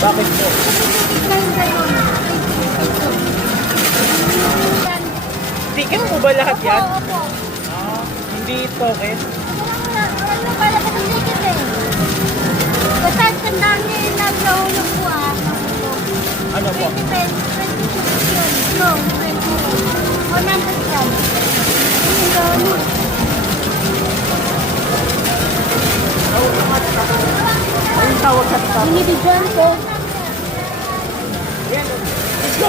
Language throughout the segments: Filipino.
Bakit po? Ticket po ba lahat yan? Opo. Ah, hindi token. Ano pala ka ng ticket eh? Basta tandaan niyo yung naglahulog po ah. Ano po? 20 pesos, 20 pesos yun. No, 20. 100 yan. Ang dami. Anong tawag sa stop? Binibidyan ko. Ayan, let's go!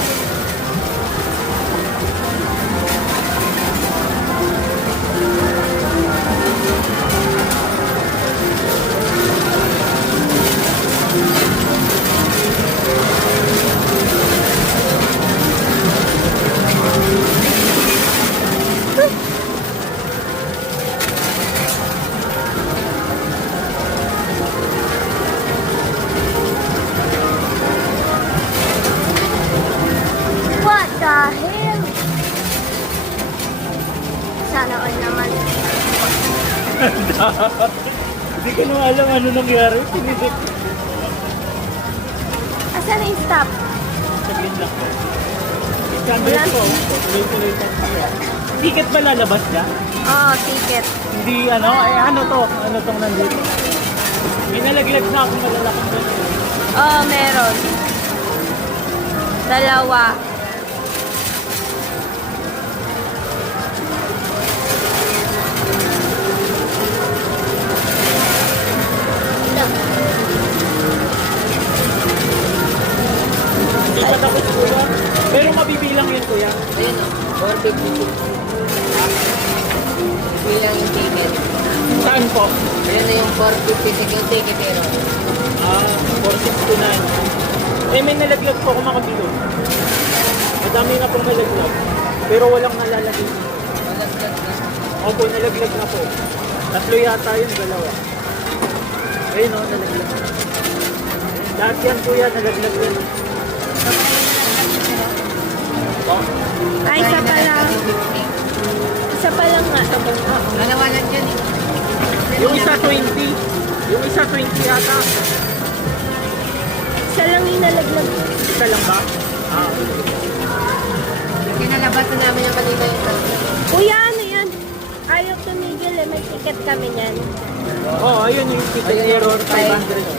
What the hell? Sana all naman. Hindi ko na alam ano nangyari. Sinidip. Asan na yung stop? Sabihin lang po. Sandali po. Tuloy-tuloy po. Ticket ba lalabas niya? Oh, ticket. Hindi ano? Ay ano to? Ano tong nandito? May nalaglag na akong malalaking ganyan. Oh, meron. Dalawa. Hindi pa tapos kuya. Pero mabibilang yun kuya. Ayun o, 452. Bilang yung ticket. Saan po? Ayun na yung 456 yung ticket pero. Ah, 469. Eh may nalaglag po kung makabilog. Madami na pong nalaglag. Pero walang nalalagay. Malaglag na. Opo, nalaglag na po. Tatlo yata yun, dalawa. Ayun o, nalaglag. Lahat yan kuya, nalaglag yan. Po? Ay, isa pa lang. Isa pa lang nga. Dalawa lang dyan eh. Yung isa 20. Yung isa 20 yata. Isa lang yung nalaglag. Isa lang ba? Ah, okay. Kinalabas na namin yung kanina yung tatlo. Kuya, ano yan? Ayaw tumigil eh. May ticket kami niyan. Oo, ayun yung ticket error 500.